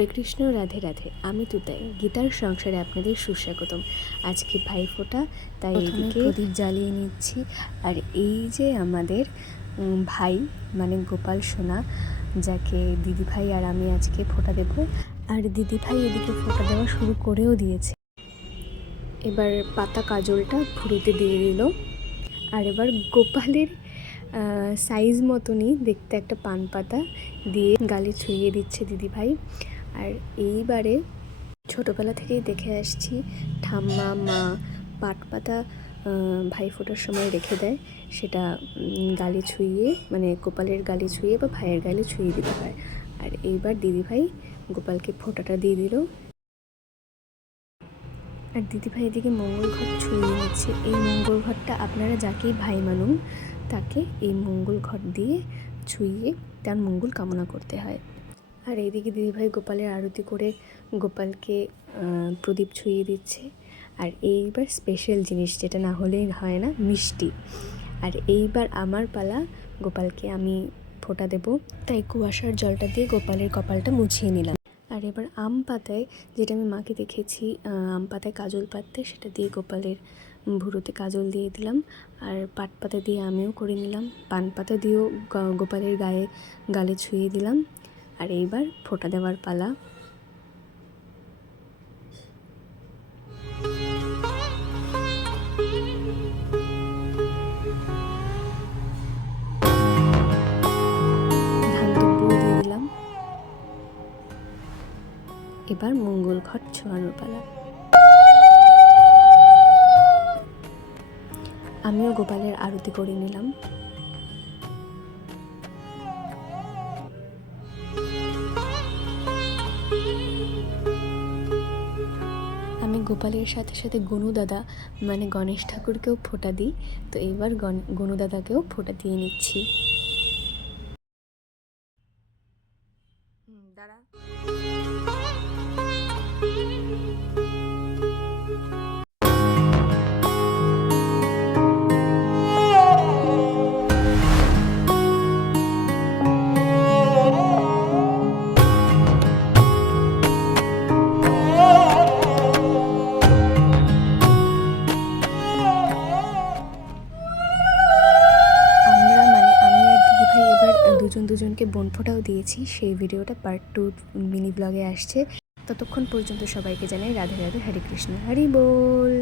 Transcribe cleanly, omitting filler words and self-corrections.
হরে কৃষ্ণ, রাধে রাধে। আমি তুতাই, গীতার সংসারে আপনাদের সুস্বাগতম। আজকে ভাইফোঁটা, তাই এদিকে প্রদীপ জ্বালিয়ে নিচ্ছি। আর এই যে আমাদের ভাই মানে গোপাল সোনা, যাকে দিদিভাই আর আমি আজকে ফোঁটা দেব। আর দিদিভাই এদিকে ফোঁটা দেওয়া শুরু করেও দিয়েছে। এবার পাতা কাজলটা ভুরুতে দিয়ে দিল। আর এবার গোপালের সাইজ মতনই দেখতে একটা পান পাতা দিয়ে গালে ছুঁয়ে দিচ্ছে দিদিভাই। আর এইবারে ছোটোবেলা থেকেই দেখে আসছি ঠাম্মা মা পাট পাতা ভাইফোঁটার সময় রেখে দেয়, সেটা গালে ছুঁয়ে মানে গোপালের গালে ছুঁয়ে বা ভাইয়ের গালে ছুঁয়ে দিতে হয়। আর এইবার দিদিভাই গোপালকে ফোঁটাটা দিয়ে দিল। আর দিদিভাই এদিকে মঙ্গল ঘট ছুঁয়ে নিচ্ছে। এই মঙ্গল ঘটটা আপনারা যাকেই ভাই মানুন তাকে এই মঙ্গল ঘট দিয়ে ছুঁয়ে তার মঙ্গল কামনা করতে হয়। আর এইদিকে দিদিভাই গোপালের আরতি করে গোপালকে প্রদীপ ছুঁয়ে দিচ্ছে। আর এইবার স্পেশাল জিনিস, যেটা না হলেই হয় না, মিষ্টি। আর এইবার আমার পালা, গোপালকে আমি ফোঁটা দেব, তাই কুয়াশার জলটা দিয়ে গোপালের কপালটা মুছিয়ে নিলাম। আর এবার আম পাতায়, যেটা আমি মাকে দেখেছি আম পাতায় কাজল পাততে, সেটা দিয়ে গোপালের ভুরুতে কাজল দিয়ে দিলাম। আর পাট পাতা দিয়ে আমিও করে নিলাম, পান পাতা দিয়েও গোপালের গালে ছুঁয়ে দিলাম। আর এইবার ফোঁটা দেওয়ার পালা। ধান দুব্বও দিয়ে দিলাম। এবার মঙ্গল ঘট ছোঁয়ানোর পালা। আমিও গোপালের আরতি করে নিলাম। আমি গোপালের সাথে সাথে গনু দাদা মানে গণেশ ঠাকুরকেও ফোঁটা দিই। তো এইবার গনু দাদাকেও ফোঁটা দিয়ে নিচ্ছি। দাঁড়া। দুজনকে বোন ফোঁটাও দিয়েছি। সেই ভিডিওটা পার্ট 2 মিনি ব্লগে আসছে। ততক্ষণ পর্যন্ত সবাইকে জানাই রাধে রাধে, হরে কৃষ্ণ, হরি বল।